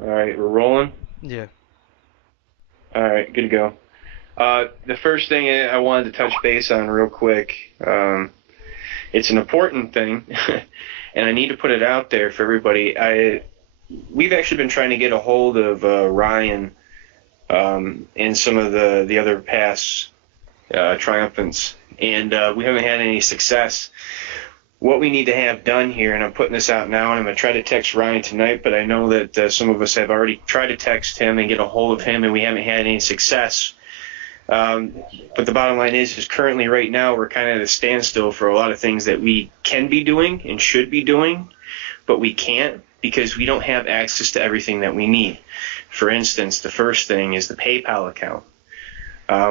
All right, we're rolling. Yeah. All right, good to go. The first thing I wanted to touch base on real quick, it's an important thing, and I need to put it out there for everybody. We've actually been trying to get a hold of Ryan and some of the other past triumphants, and we haven't had any success. What we need to have done here, and I'm putting this out now, and I'm going to try to text Ryan tonight, but I know that some of us have already tried to text him and get a hold of him, and we haven't had any success. But the bottom line is currently right now we're kind of at a standstill for a lot of things that we can be doing and should be doing, but we can't because we don't have access to everything that we need. For instance, the first thing is the PayPal account.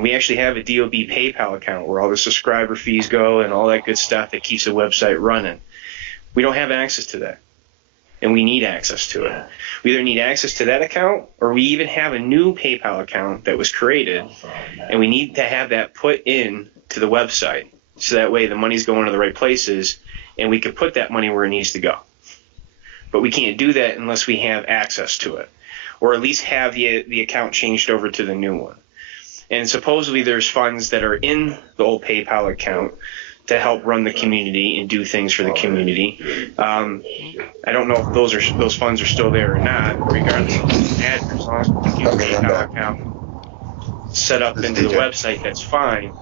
We actually have a DOB PayPal account where all the subscriber fees go and all that good stuff that keeps the website running. We don't have access to that, and we need access to it. We either need access to that account, or we even have a new PayPal account that was created, and we need to have that put in to the website so that way the money's going to the right places, and we can put that money where it needs to go. But we can't do that unless we have access to it, or at least have the account changed over to the new one. And supposedly there's funds that are in the old PayPal account to help run the community and do things for the community. I don't know if those funds are still there or not. Regardless of that, as long as we can get the PayPal account set up into the website, that's fine.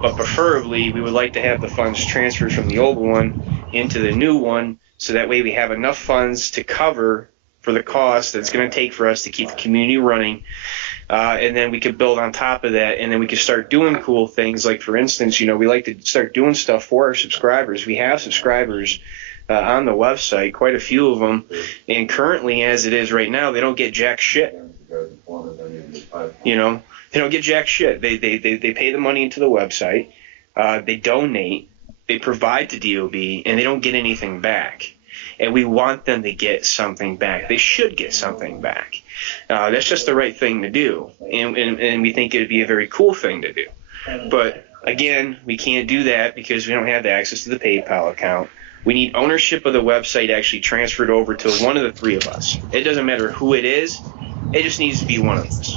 But preferably, we would like to have the funds transferred from the old one into the new one, so that way we have enough funds to cover for the cost that it's going to take for us to keep the community running. And then we could build on top of that, and then we could start doing cool things. Like, for instance, we like to start doing stuff for our subscribers. We have subscribers on the website, quite a few of them, and currently, as it is right now, they don't get jack shit. They don't get jack shit. They pay the money into the website, they donate, they provide to DOB, and they don't get anything back. And we want them to get something back. They should get something back. That's just the right thing to do, and we think it would be a very cool thing to do. But again, we can't do that because we don't have the access to the PayPal account. We need ownership of the website actually transferred over to one of the three of us. It doesn't matter who it is. It just needs to be one of us,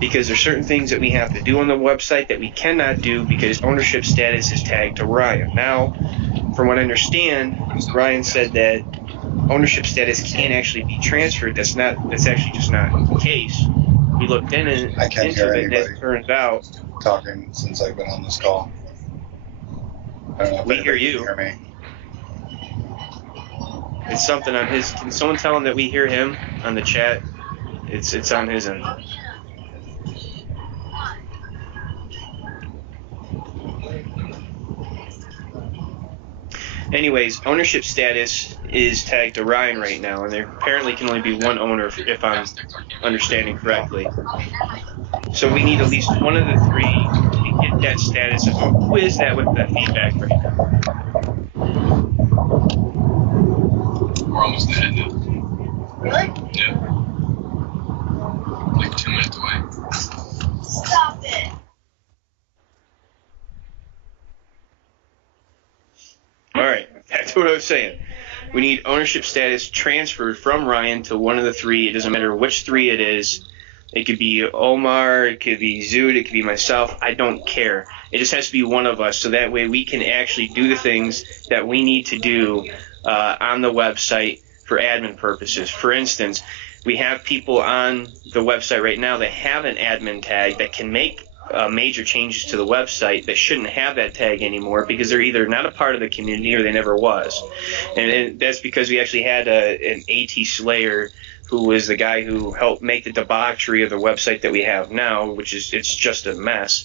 because there's certain things that we have to do on the website that we cannot do because ownership status is tagged to Ryan. Now, from what I understand, Ryan said that ownership status can't actually be transferred. That's actually just not the case. We looked into it, and it turns out talking since I've been on this call. I don't know if we hear you. Can hear me. It's something on his. Can someone tell him that we hear him on the chat? It's on his end. Anyways, ownership status is tagged to Ryan right now, and there apparently can only be one owner if I'm understanding correctly. So we need at least one of the three to get that status. Who is that with the feedback right now? We're almost at it now. Really? Yeah. Like 2 minutes away. Stop it. All right, that's what I was saying. We need ownership status transferred from Ryan to one of the three. It doesn't matter which three it is. It could be Omar, it could be Zood, it could be myself. I don't care. It just has to be one of us, so that way we can actually do the things that we need to do on the website for admin purposes. For instance, we have people on the website right now that have an admin tag that can make major changes to the website that shouldn't have that tag anymore because they're either not a part of the community or they never was. And that's because we actually had an AT Slayer who was the guy who helped make the debauchery of the website that we have now, which is it's just a mess.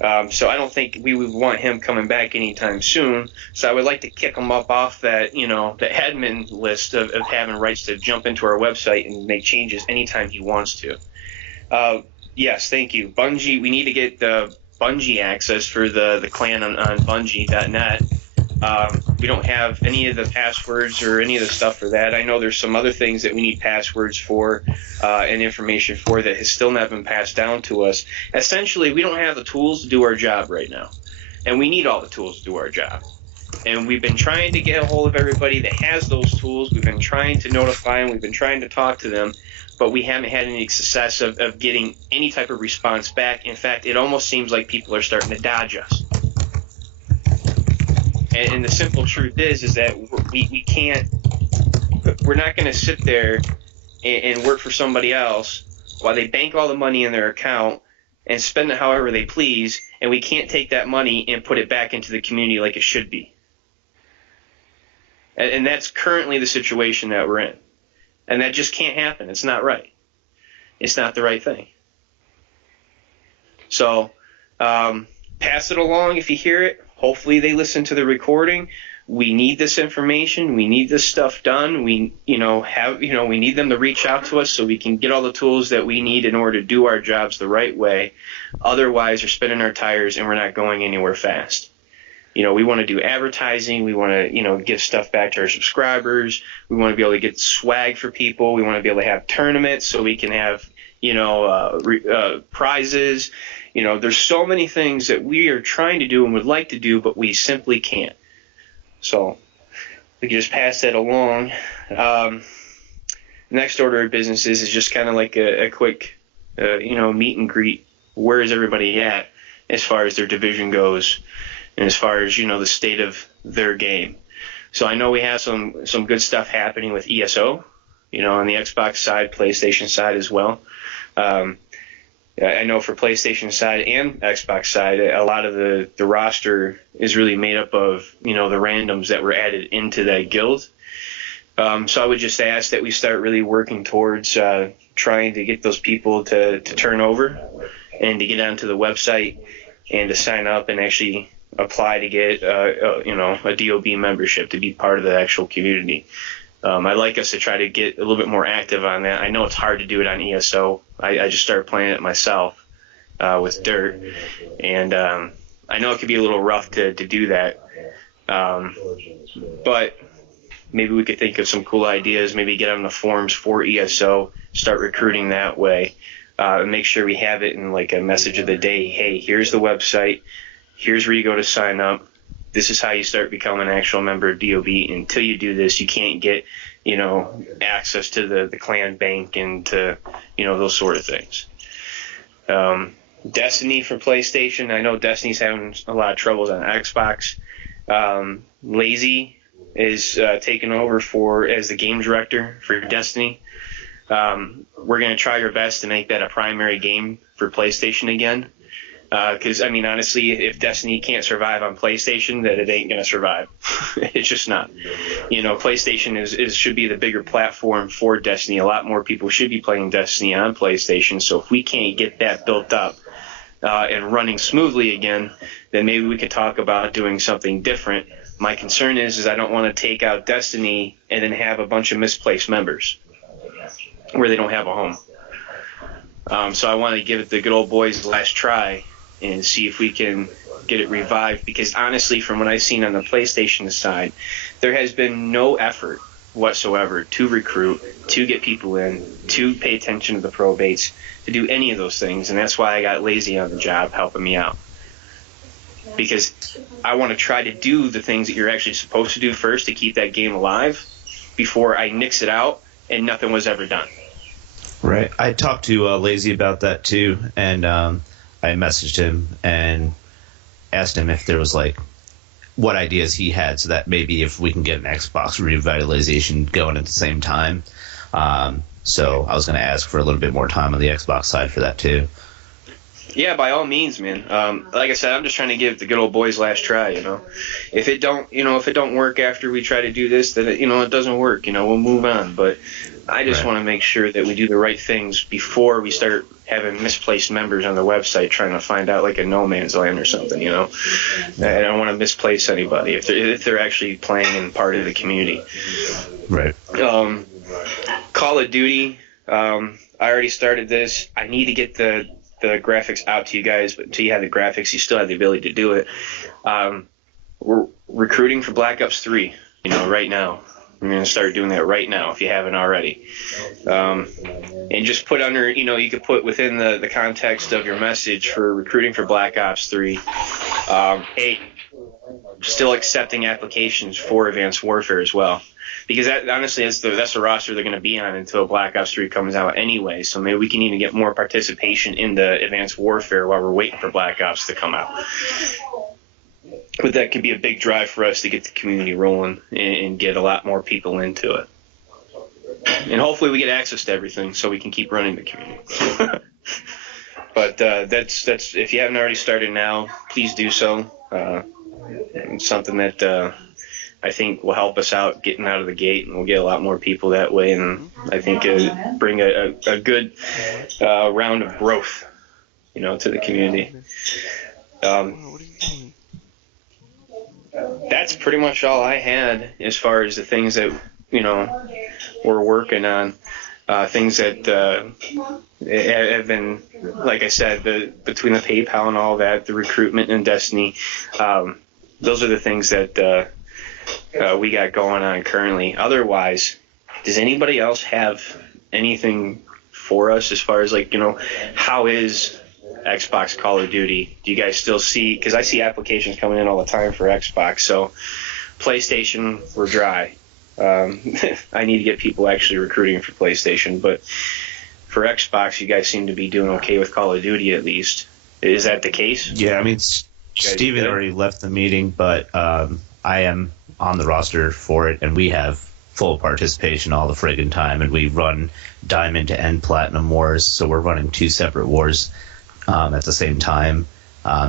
So I don't think we would want him coming back anytime soon. So I would like to kick him up off that, the admin list of having rights to jump into our website and make changes anytime he wants to. Yes, thank you. Bungie, we need to get the Bungie access for the clan on Bungie.net. We don't have any of the passwords or any of the stuff for that. I know there's some other things that we need passwords for and information for that has still not been passed down to us. Essentially, we don't have the tools to do our job right now, and we need all the tools to do our job. And we've been trying to get a hold of everybody that has those tools. We've been trying to notify them. We've been trying to talk to them, but we haven't had any success of getting any type of response back. In fact, it almost seems like people are starting to dodge us. And the simple truth is that we can't, we're not going to sit there and work for somebody else while they bank all the money in their account and spend it however they please, and we can't take that money and put it back into the community like it should be. And that's currently the situation that we're in. And that just can't happen. It's not right. It's not the right thing. So pass it along if you hear it. Hopefully they listen to the recording. We need this information. We need this stuff done. We need them to reach out to us so we can get all the tools that we need in order to do our jobs the right way. Otherwise, we're spinning our tires and we're not going anywhere fast. We want to do advertising. We want to, give stuff back to our subscribers. We want to be able to get swag for people. We want to be able to have tournaments so we can have, prizes. There's so many things that we are trying to do and would like to do, but we simply can't. So we can just pass that along. Next order of business is just kind of like a quick, meet and greet. Where is everybody at as far as their division goes and as far as, the state of their game? So I know we have some good stuff happening with ESO, on the Xbox side, PlayStation side as well. I know for PlayStation side and Xbox side, a lot of the roster is really made up of, the randoms that were added into that guild. So I would just ask that we start really working towards trying to get those people to turn over and to get onto the website and to sign up and actually apply to get, a DOB membership to be part of the actual community. I'd like us to try to get a little bit more active on that. I know it's hard to do it on ESO. I just started playing it myself with Dirt, and I know it could be a little rough to do that. But maybe we could think of some cool ideas, maybe get on the forums for ESO, start recruiting that way, and make sure we have it in like a message of the day. Hey, here's the website. Here's where you go to sign up. This is how you start becoming an actual member of DOB. Until you do this, you can't get, access to the clan bank and to, those sort of things. Destiny for PlayStation. I know Destiny's having a lot of troubles on Xbox. Lazy is taking over as the game director for Destiny. We're going to try our best to make that a primary game for PlayStation again. Because, honestly, if Destiny can't survive on PlayStation, then it ain't going to survive. It's just not. PlayStation should be the bigger platform for Destiny. A lot more people should be playing Destiny on PlayStation. So if we can't get that built up and running smoothly again, then maybe we could talk about doing something different. My concern is I don't want to take out Destiny and then have a bunch of misplaced members where they don't have a home. So I want to give it the good old boys last try and see if we can get it revived, because honestly, from what I've seen on the PlayStation side, there has been no effort whatsoever to recruit, to get people in, to pay attention to the probates, to do any of those things, and that's why I got Lazy on the job helping me out. Because I want to try to do the things that you're actually supposed to do first to keep that game alive before I nix it out and nothing was ever done. Right. I talked to Lazy about that too, and I messaged him and asked him if there was what ideas he had, so that maybe if we can get an Xbox revitalization going at the same time. So I was going to ask for a little bit more time on the Xbox side for that too. Yeah, by all means, man. Like I said, I'm just trying to give the good old boys last try. If it don't work after we try to do this, then it doesn't work. We'll move on. But I just want to make sure that we do the right things before we start having misplaced members on the website trying to find out like a no man's land or something. I don't want to misplace anybody if they're actually playing and part of the community. Right. Call of Duty. I already started this. I need to get the graphics out to you guys, but until you have the graphics, you still have the ability to do it. We're recruiting for Black Ops 3, right now. We're going to start doing that right now if you haven't already. And just put under, you could put within the context of your message for recruiting for Black Ops 3, hey, still accepting applications for Advanced Warfare as well. Because that, honestly, that's the roster they're going to be on until Black Ops 3 comes out anyway. So maybe we can even get more participation in the Advanced Warfare while we're waiting for Black Ops to come out. But that could be a big drive for us to get the community rolling and get a lot more people into it. And hopefully we get access to everything so we can keep running the community. But that's if you haven't already started now, please do so. It's something that I think will help us out getting out of the gate, and we'll get a lot more people that way, and I think bring a good round of growth, to the community. That's pretty much all I had as far as the things that we're working on. Things that have been, like I said, between the PayPal and all that, the recruitment and Destiny. Those are the things that we got going on currently. Otherwise, does anybody else have anything for us as far as how is Xbox Call of Duty? Do you guys still see, because I see applications coming in all the time for Xbox, so PlayStation, we're dry. I need to get people actually recruiting for PlayStation, but for Xbox, you guys seem to be doing okay with Call of Duty at least. Is that the case? Yeah, I mean, Steven already left the meeting, but I am on the roster for it, and we have full participation all the friggin' time, and we run Diamond and Platinum Wars, so we're running 2 separate wars at the same time.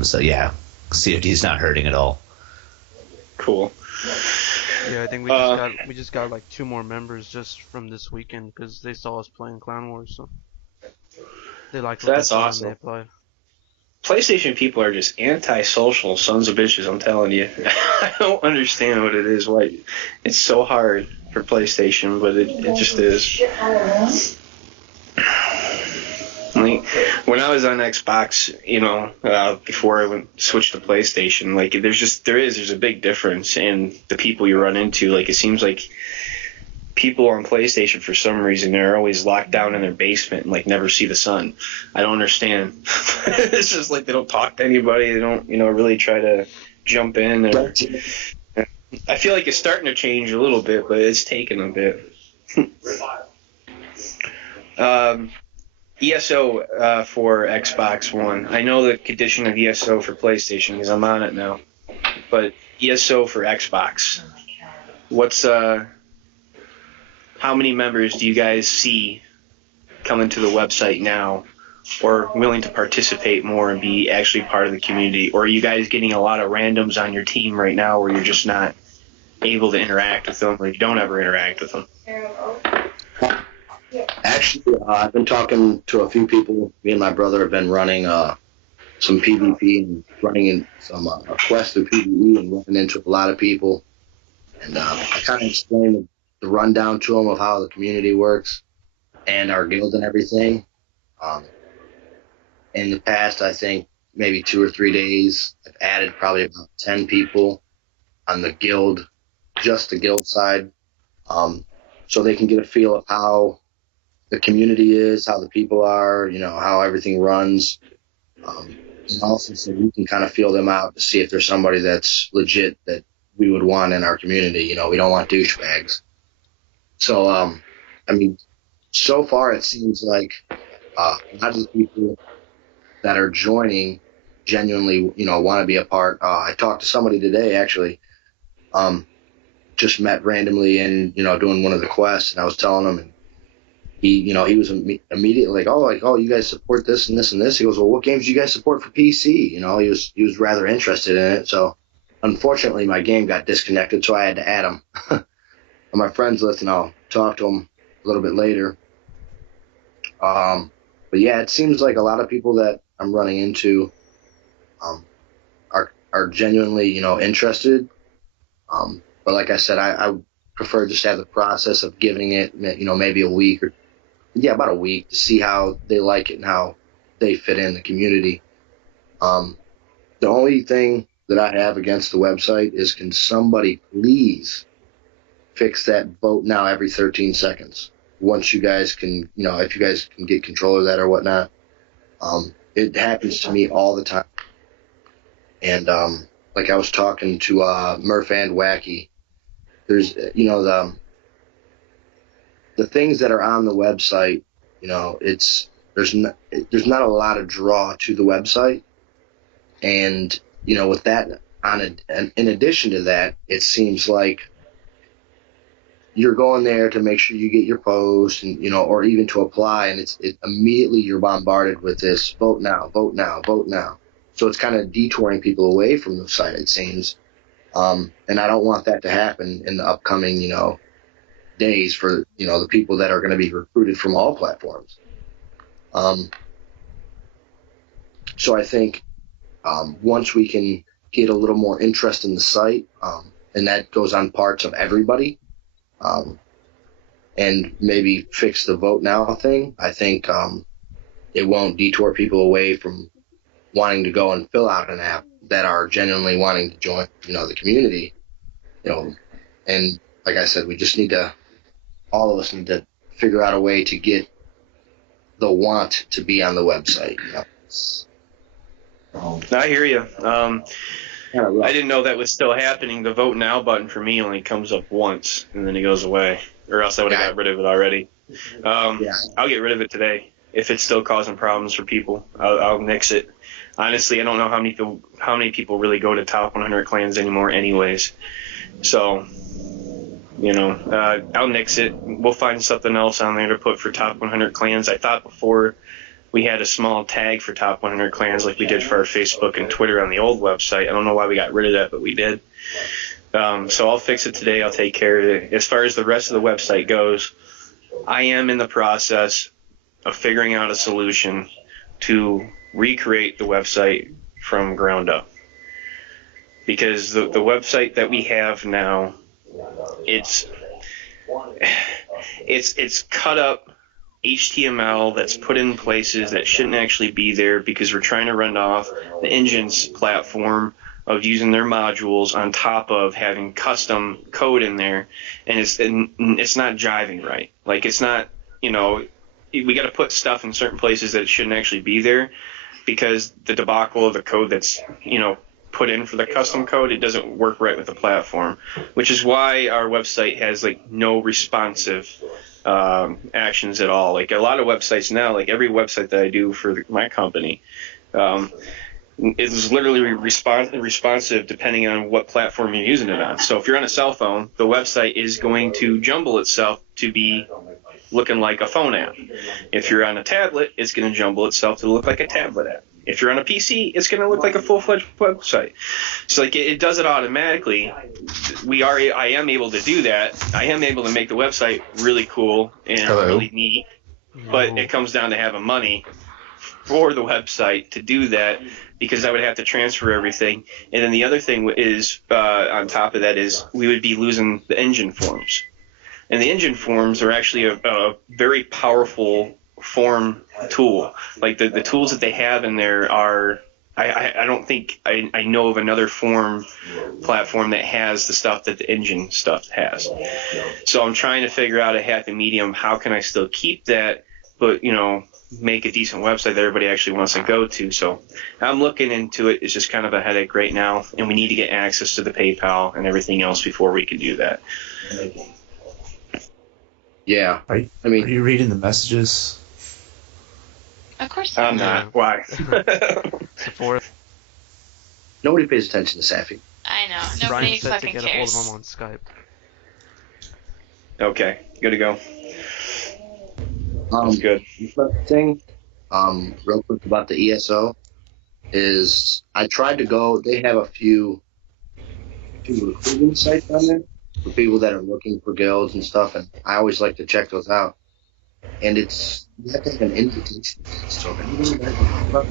So yeah, CFD is not hurting at all. Cool. Yeah, I think we just got like 2 more members just from this weekend because they saw us playing Clan Wars, so they liked what that's awesome. They applied. PlayStation people are just antisocial sons of bitches, I'm telling you. I don't understand what it is. Why it's so hard for PlayStation, but it just is. Like, when I was on Xbox, before I switched to PlayStation, there's a big difference in the people you run into. Like, it seems like people on PlayStation, for some reason, they're always locked down in their basement and never see the sun. I don't understand. It's just like they don't talk to anybody. They don't, really try to jump in. I feel like it's starting to change a little bit, but it's taken a bit. ESO for Xbox One. I know the condition of ESO for PlayStation because I'm on it now. But ESO for Xbox. What's how many members do you guys see coming to the website now, or willing to participate more and be actually part of the community? Or are you guys getting a lot of randoms on your team right now where you're just not able to interact with them, or you don't ever interact with them? Actually, I've been talking to a few people. Me and my brother have been running some PvP and running in some quests through PvE and running into a lot of people. And I kind of explained the rundown to them of how the community works and our guild and everything. In the past, I think maybe 2 or 3 days, I've added probably about 10 people on the guild, just the guild side, so they can get a feel of how the community is, how the people are, how everything runs. And also so we can kind of feel them out to see if there's somebody that's legit that we would want in our community. We don't want douchebags. So, I mean, so far it seems like a lot of the people that are joining genuinely, want to be a part. I talked to somebody today, actually, just met randomly and, doing one of the quests, and I was telling him, and he was immediately like, you guys support this and this and this. He goes, well, what games do you guys support for PC? He was rather interested in it. So unfortunately my game got disconnected, so I had to add him on my friends list, and I'll talk to him a little bit later. But yeah, it seems like a lot of people that I'm running into are genuinely, interested. But like I said, I prefer just to have the process of giving it, maybe a week or about a week to see how they like it and how they fit in the community. The only thing that I have against the website is, can somebody please fix that vote now every 13 seconds? Once you guys can, if you guys can get control of that or whatnot. It happens to me all the time. And like I was talking to Murph and Wacky, there's the things that are on the website. There's not a lot of draw to the website, and with that in addition to that, it seems like you're going there to make sure you get your post, and or even to apply, and it immediately you're bombarded with this vote now, vote now, vote now. So it's kind of detouring people away from the site, it seems. And I don't want that to happen in the upcoming, days for, the people that are going to be recruited from all platforms. So I think once we can get a little more interest in the site, and that goes on parts of everybody, and maybe fix the vote now thing, I think it won't detour people away from wanting to go and fill out an app that are genuinely wanting to join, the community, and like I said, all of us need to figure out a way to get the want to be on the website. I hear you. I didn't know that was still happening. The vote now button for me only comes up once, and then it goes away, or else I would have got rid of it already. I'll get rid of it today. If it's still causing problems for people, I'll nix it. Honestly, I don't know how many people really go to top 100 clans anymore anyways. So, I'll nix it. We'll find something else on there to put for top 100 clans. I thought before we had a small tag for top 100 clans like we did for our Facebook and Twitter on the old website. I don't know why we got rid of that, but we did. So I'll fix it today. I'll take care of it. As far as the rest of the website goes, I am in the process of figuring out a solution to recreate the website from ground up. Because the website that we have now, it's cut up HTML that's put in places that shouldn't actually be there, because we're trying to run off the engine's platform of using their modules on top of having custom code in there, and it's not jiving right. Like, it's not, we got to put stuff in certain places that shouldn't actually be there, because the debacle of the code that's put in for the custom code, it doesn't work right with the platform, which is why our website has no responsive actions at all. Like a lot of websites now, like every website that I do for my company, is literally responsive depending on what platform you're using it on. So if you're on a cell phone, the website is going to jumble itself to be looking like a phone app. If you're on a tablet, it's going to jumble itself to look like a tablet app. If you're on a PC, it's going to look like a full-fledged website. So it does it automatically. I am able to do that. I am able to make the website really cool and really neat. But it comes down to having money for the website to do that, because I would have to transfer everything. And then the other thing is, on top of that, is we would be losing the engine forms. And the engine forms are actually a very powerful form tool. Like the tools that they have in there are, I don't think I know of another form platform that has the stuff that the engine stuff has. So I'm trying to figure out a happy medium. How can I still keep that, but make a decent website that everybody actually wants to go to? So I'm looking into it. It's just kind of a headache right now, and we need to get access to the PayPal and everything else before we can do that. Yeah. Are you reading the messages? Of course I'm not. Why? Support. Nobody pays attention to Safi. I know. Brian Nobody said to fucking get a hold cares. of him on Skype. Okay, good to go. That's good. The thing, real quick about the ESO, is I tried to go. They have a few recruiting sites on there for people that are looking for guilds and stuff, and I always like to check those out. And you have to have an invitation. So if anybody knows about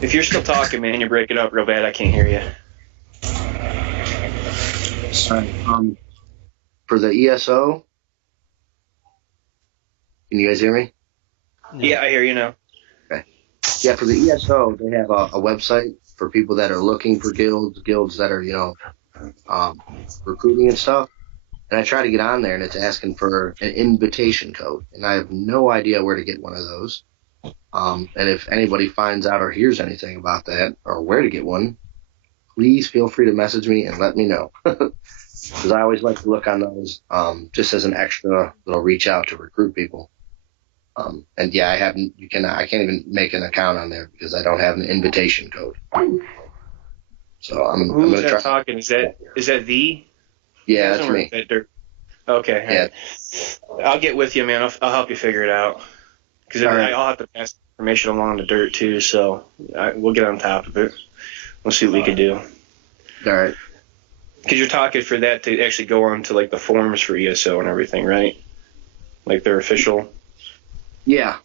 If you're still talking, man, you're breaking up real bad. I can't hear you. for the ESO, can you guys hear me? Yeah, I hear you now. Yeah, for the ESO, they have a website for people that are looking for guilds that are, recruiting and stuff. And I try to get on there, and it's asking for an invitation code, and I have no idea where to get one of those. And if anybody finds out or hears anything about that or where to get one, please feel free to message me and let me know. Because I always like to look on those just as an extra little reach out to recruit people. And yeah, I can't even make an account on there because I don't have an invitation code. So I'm Who's gonna that try. talking? Is that V? Yeah, that's me. Okay. Yeah. Right. I'll get with you, man. I'll help you figure it out. Because Right. I'll have to pass information along to Dirt too, so we'll get on top of it. We'll see what we can do. All right. Because you're talking for that to actually go on to like the forums for ESO and everything, right? Like their official. Yeah.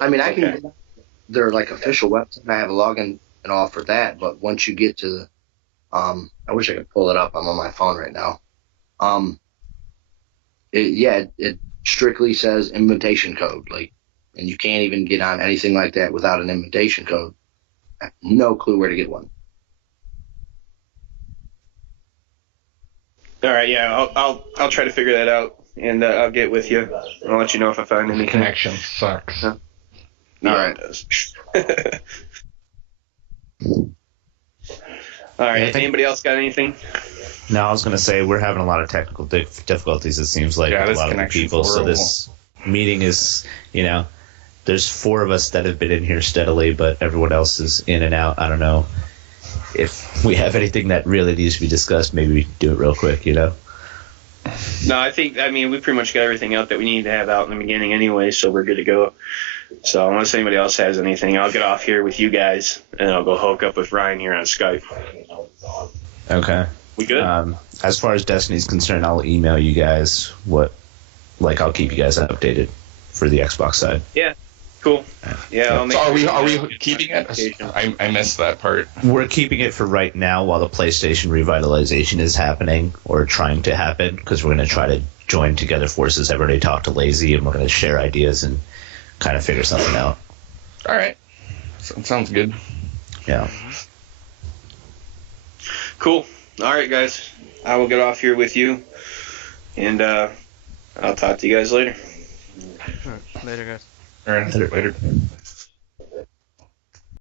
I mean, I Okay. can get their like official website. I have a login and all for that. But once you get to the, I wish I could pull it up. I'm on my phone right now. It strictly says invitation code, like, and you can't even get on anything like that without an invitation code. I have no clue where to get one. All right, yeah, I'll try to figure that out, and I'll get with you. I'll let you know if I find The anything. connection sucks. Huh? All Yeah, right. it does. All right. Yeah, I think- Anybody else got anything? No, I was going to say we're having a lot of technical difficulties, it seems like, Yeah, with a this lot of the connection's people. So horrible. this meeting is, there's 4 of us that have been in here steadily, but everyone else is in and out. I don't know if we have anything that really needs to be discussed. Maybe we do it real quick, No, I mean, we pretty much got everything out that we needed to have out in the beginning anyway, so we're good to go. So unless anybody else has anything, I'll get off here with you guys, and I'll go hook up with Ryan here on Skype. Okay. We good? As far as Destiny's concerned, I'll email you guys I'll keep you guys updated for the Xbox side. Yeah. Cool. Yeah. I'll make So sure are you we get keeping it? notification. I missed that part. We're keeping it for right now while the PlayStation revitalization is happening or trying to happen, because we're going to try to join together forces. Everybody talk to Lazy, and we're going to share ideas and kind of figure something out. All right. Sounds good. Yeah. Cool. All right, guys. I will get off here with you, and I'll talk to you guys later. Alright, later, guys. All right. Later.